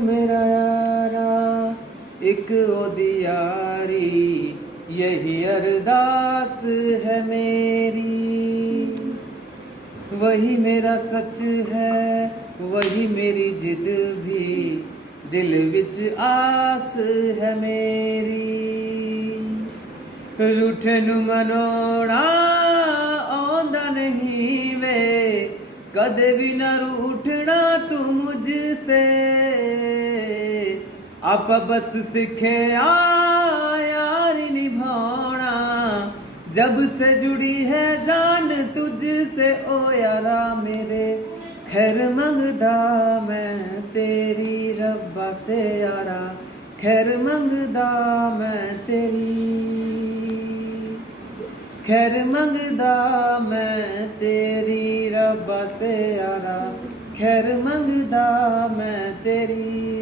मेरा यारा एक ओदी यारी, यही अरदास है मेरी। वही मेरा सच है, वही मेरी जिद भी, दिल विच आस है मेरी। रूठे नू मनोना आंदा नहीं वे, कदे भी ना रूठना तू मुझसे। आप बस सीखे यार निभाना, जब से जुड़ी है जान तुझसे ओ यारा मेरे। खैर मंगदा मैं तेरी रब्बा से यारा, खैर मंगदा मैं तेरी, खैर मंगदा मैं तेरी रब्बा से यारा, खैर मंगदा मैं तेरी।